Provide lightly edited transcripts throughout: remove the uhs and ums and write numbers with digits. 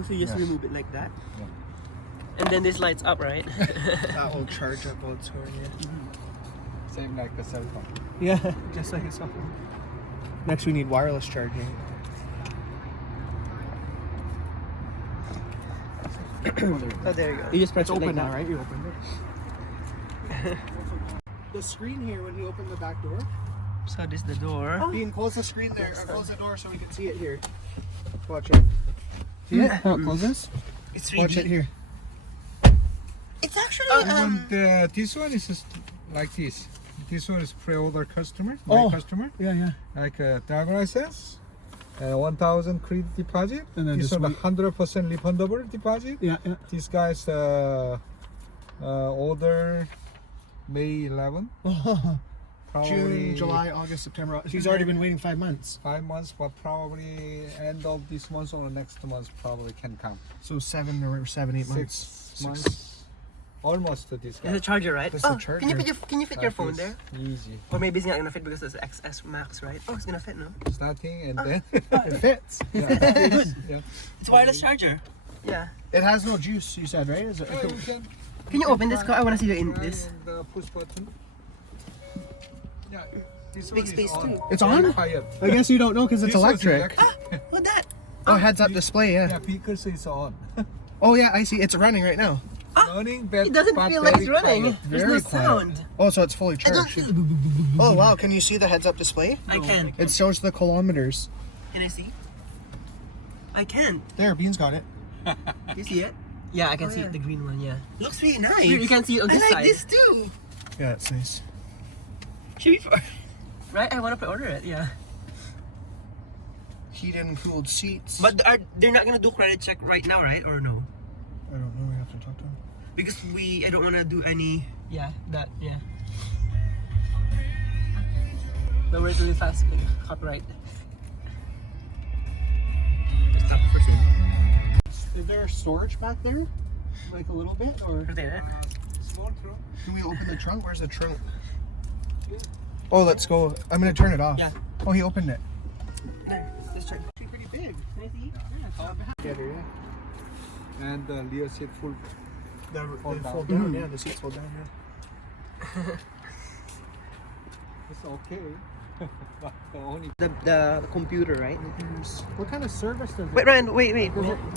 Oh, so you just remove it like that? Yeah. And then this lights up, right? That will charge up while it's going in. Same like a cell phone. Yeah, just like a cell phone. Next we need wireless charging. Oh, there you go. You just press It's it open like now, that. right? You opened it. The screen here when you open the back door. So this is the door. Dean, close the screen there. Or close the door so we can see it here. Watch it. See it? How it closes? It's Watch it here. It's actually This one is just like this. This one is pre-order customer, my customer. Yeah. Like a driver license, 1,000 credit deposit. And then this this one one- 100% refundable deposit. Yeah. This guy's order May 11. Probably June, July, August, September. She's already been waiting 5 months. 5 months, but probably end of this month or next month probably can come. So 7 or 7, 8 months. 6 months. Almost to this guy. It's a charger, right? That's the Can you charger. fit your phone there? Easy. Or maybe it's not gonna fit because it's XS Max, right? Oh, it's gonna fit, no? Starting and then It fits. yeah. It's wireless charger. Yeah. It has no juice, you said, right? Is it? Oh, you can Can you open this car? I wanna see the in run this. on the push button. Yeah, this Big one space is on. too. It's on? Quiet. I guess you don't know because it's This one's electric. What that? Oh, heads-up display, Yeah, yeah. because it's on. Oh, yeah, I see. It's running right now. Running, but It doesn't but feel like it's very running. quiet. There's no Very quiet. sound. Oh, so it's fully I don't charged. feel. Oh, wow. Can you see the heads-up display? I can. It shows the kilometers. Can I see? I can. There, Bean's got it. You see it? Yeah, I can Oh, see yeah. it. The green one, yeah. Looks really nice. You can see it on this side. too. Yeah, it's nice. Should be right? I want to pre-order it. Yeah. Heated and cooled seats. But they're not gonna do credit check right now, right? Or no? I don't know. We have to talk to him. Because I don't want to do any. Yeah, that. Yeah. Lower it really fast. Copyright. Stop for soon. Is there storage back there? Like a little bit? Or Right there. Small throw. can we open the trunk? Where's the trunk? Oh, let's go. I'm going to turn it off. Yeah. Oh, he opened it. There. Let's check. Actually pretty big. Can I see? Yeah, it's all behind. Yeah. And the rear seat full. They Fold down. fold down. Yeah, the seats fold down. Yeah. It's okay. But the only The computer, right? What kind of service does it? Wait, Ryan. Wait.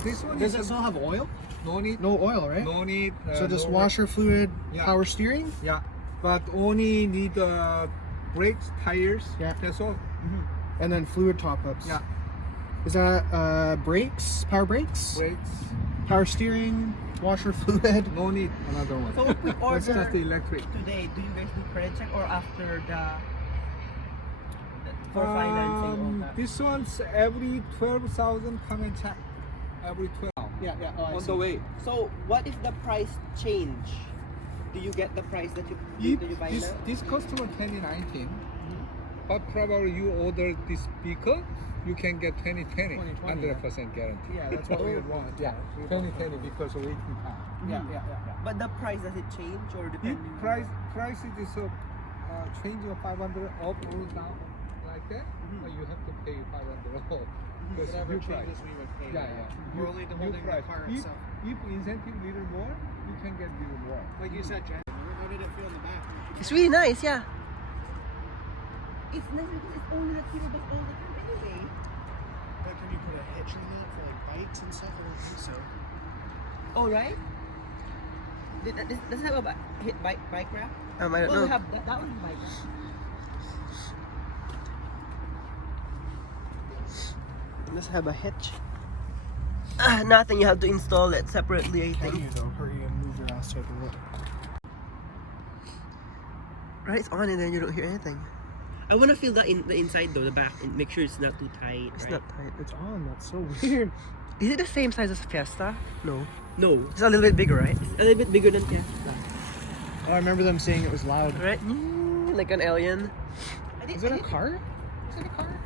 this one Does is it still have oil? no need. No oil, right? No need. So just no washer fluid, Yeah. power steering? Yeah, but only need brakes, tires. Yeah. That's all. And then fluid top-ups. Yeah. Is that brakes? Power brakes? Brakes. Power steering? Washer fluid? No need another one. So if we It's just the electric. today, do you guys do credit check or after the for financing all that? This one's every 12,000 come and check. Every 12. Yeah. Oh, I On see. the way. So what if the price change? Do you get the price that you buy If now? this customer 2019, but probably you order this vehicle, you can get 2020, 2020, 100% guarantee. Yeah, that's what we would want. Yeah, 2020 because of waiting time. Yeah. But the price, does it change or If depending? price is change of 500 up or down like that, you have to pay 500 up. Because Whatever new price. changes, we would pay. Yeah. We're only New holding the price. car If, itself. if incentive little more, you can get little more. Like you said, Jen, how did it feel in the back? It's really nice, yeah. It's nice because it's only the people that's all the time anyway. But can you put a hitch in that for like bikes and stuff? I don't think so. Oh, right? Does it have a bike rack? I don't Oh, know. Have that one bike rack. Does it have a hitch? Nothing. You have to install it separately, I Can think. you though? Hurry and move your ass so I can look. Right, it's on and then you don't hear anything. I want to feel that in the inside though, the back, and make sure it's not too tight. It's right? not tight. It's on. That's so weird. Is it the same size as Fiesta? No. No. It's a little bit bigger, right? It's a little bit bigger than Fiesta. Oh, I remember them saying it was loud. Right? Like an alien. Is it a car? Is it a car?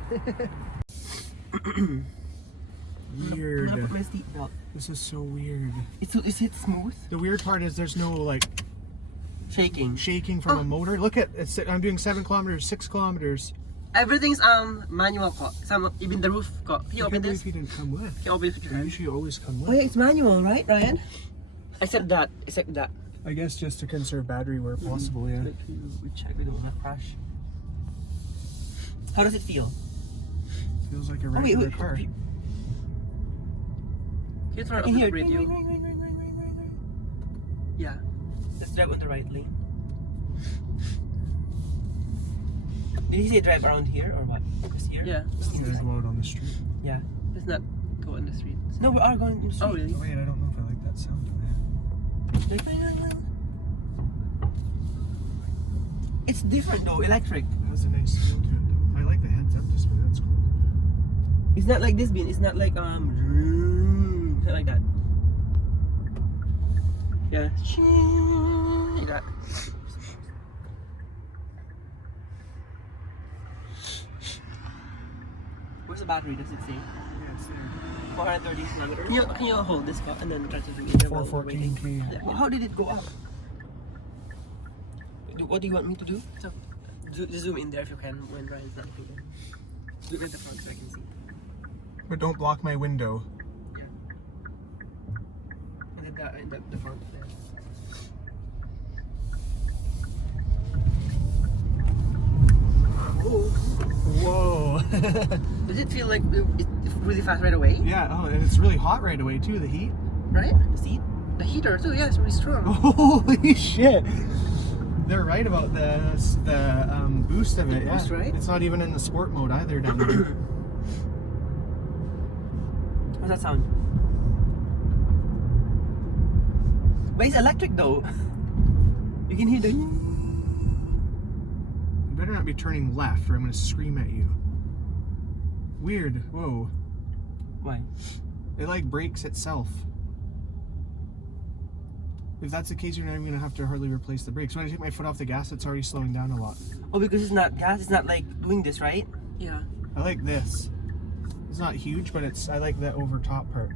Weird. I'm gonna put my seatbelt. This is so weird. Is it smooth? The weird part is there's no like Shaking. shaking from a motor. Look at it's. I'm doing 7 kilometers, 6 kilometers. Everything's manual ko. Some even the roof ko. Can you open this? He didn't come with. Can you open it with your They hand? usually always come with. Oh yeah, it's manual, right, Ryan? Except that. Except that. I guess just to conserve battery where possible, yeah. We check we don't want to crash. How does it feel? Feels like a Oh, regular car. Can you turn off the radio? Yeah. Let's drive on the right lane. Did he say drive around here or what? Just here? Yeah. Just gonna go out on the street. Yeah. Let's not go on the street. No, we are going on the street. Oh really? Wait, I don't know if I like that sound of that. It's different though, electric. It has a nice feel to it though. I like the heads up display, that's cool. It's not like this bean, it's not like it's not like that. Yeah. Like that. Where's the battery? Does it say? Yeah, it's there. 430 kilometers. Can you hold this cup and then try to zoom in there while we're waiting? 414K. How did it go up? What do you want me to do? So, zoom in there if you can when Ryan's not looking. Look at the front so I can see. But don't block my window. Yeah. And then the front there. Whoa. Does it feel like it's really fast right away? Yeah, oh, and it's really hot right away too, the heat. Right? The seat? The heater too, yeah, it's really strong. Holy shit. They're right about the boost of it, yeah. Boost, right? It's not even in the sport mode either down there. What's that sound? But it's electric though. You can hear the... You better not be turning left or I'm going to scream at you. Weird. Whoa. Why? It like brakes itself. If that's the case, you're not even going to have to hardly replace the brakes. When I take my foot off the gas, it's already slowing down a lot. Oh, because it's not gas, it's not like doing this, right? Yeah. I like this. It's not huge, but I like the over top part.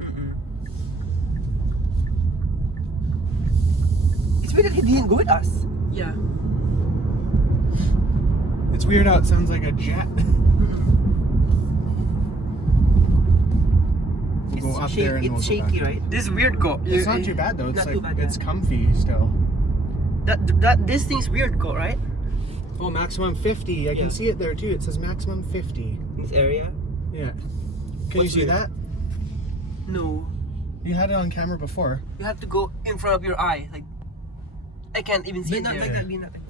It's weird that he didn't go with us. Yeah. It's weird how it sounds like a jet. We'll go up there and it's we'll go shaky, back. right? This is weird go. It's not too bad though. It's not like too bad, it's comfy still. This thing's weird go, right? Oh, maximum 50. I can Yeah. see it there too. It says maximum 50. This area? Yeah. Can What's you see weird? that? No. You had it on camera before. You have to go in front of your eye. Like I can't even see it Not here. like that, Not like that.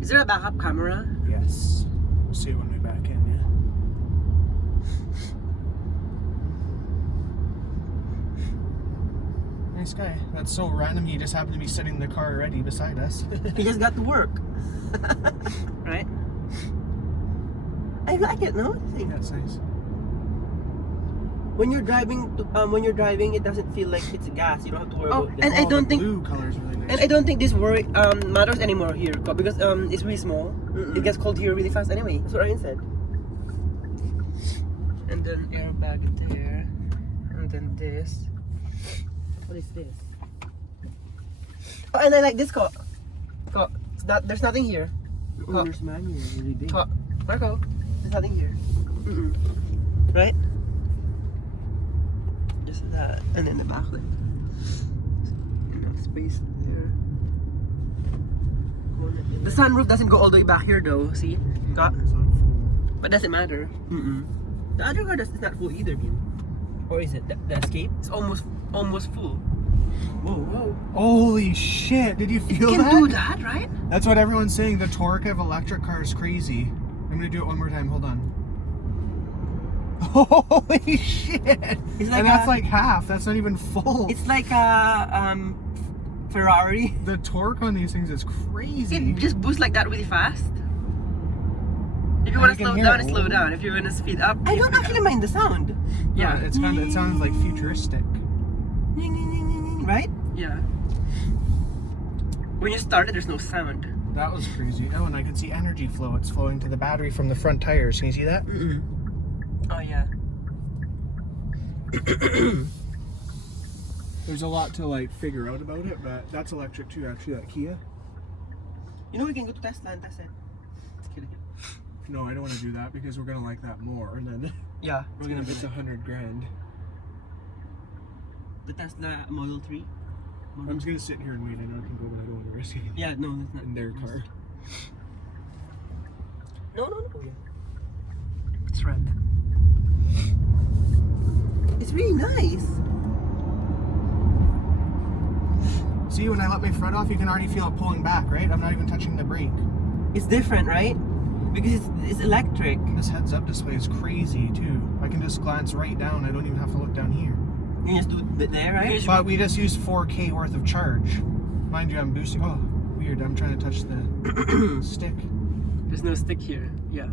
Is there a backup camera? Yes. We'll see it when we back in, yeah. Nice guy. That's so random. He just happened to be sitting in the car already beside us. He just got to work. Right? I like it, no? That's nice. When you're driving, it doesn't feel like it's gas. You don't have to worry about this. Oh, I don't the think, blue color's really nice. and I don't think this worry matters anymore here because it's really small. It gets cold here really fast anyway. That's what Ryan said. And then airbag there, and then this. What is this? Oh, and I like this car. There's nothing here. Owner's manual, really big. Marco, there's nothing here. Right? Just that, and then the backlit. Enough space there. The sunroof doesn't go all the way back here though. See, got, It's on full. but doesn't matter. The other car is not full either, Bean. Or is it? The Escape? It's almost full. Whoa! Holy shit! Did you feel It that? can do that, right? That's what everyone's saying. The torque of electric cars is crazy. I'm gonna do it one more time. Hold on. Holy shit! It's like and that's like half. That's not even full. It's like a Ferrari. The torque on these things is crazy. It just boosts like that really fast. If you want to can slow hear down, it. it's slow down. If you want to speed up, I don't actually mind the sound. Yeah, it's kind of. It sounds like futuristic. Right? Yeah. When you start it, there's no sound. That was crazy. Oh, and I can see energy flow. It's flowing to the battery from the front tires. Can you see that? Oh yeah. There's a lot to like figure out about it, but that's electric too, actually, that Kia. You know we can go to Tesla and test it. Just kidding. No, I don't want to do that because we're gonna like that more, and then Yeah, we're gonna it's $100 grand. the Tesla Model 3. I'm just gonna sit here and wait. I know I can go, but I don't want to risk it Yeah, no, that's not in their car. No. It's red. It's really nice. See, when I let my front off, you can already feel it pulling back, right? I'm not even touching the brake. It's different, right? Because it's electric. This heads-up display is crazy too. I can just glance right down. I don't even have to look down here. You just do it there, right? But we just used 4K worth of charge. Mind you, I'm boosting. Oh, weird. I'm trying to touch the stick. There's no stick here. Yeah.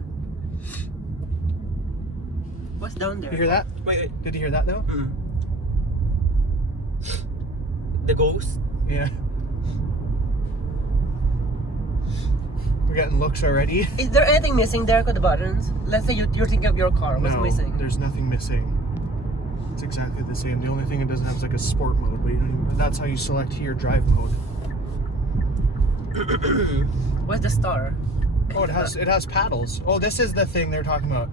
What's down there? You hear that? Wait. Did you hear that though? The ghost? Yeah. We're getting looks already. Is there anything missing there with the buttons? Let's say you're thinking of your car. What's No, missing? there's nothing missing. It's exactly the same. The only thing it doesn't have is like a sport mode, but you don't even, that's how you select here drive mode. What's the star? Oh, it has paddles. Oh, this is the thing they're talking about.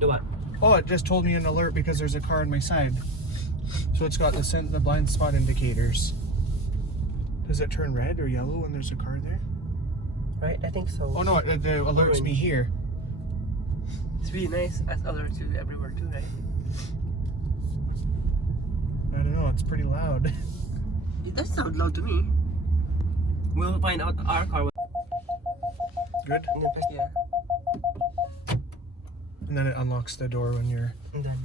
The what? Oh, it just told me an alert because there's a car on my side. So it's got the blind spot indicators. Does it turn red or yellow when there's a car there? Right, I think so. Oh no, it alerts me here. It's really nice. As alerts you everywhere too, right? I don't know, it's pretty loud. It does sound loud to me. We'll find out our car. Good. And then press yeah. And then it unlocks the door when you're... And then...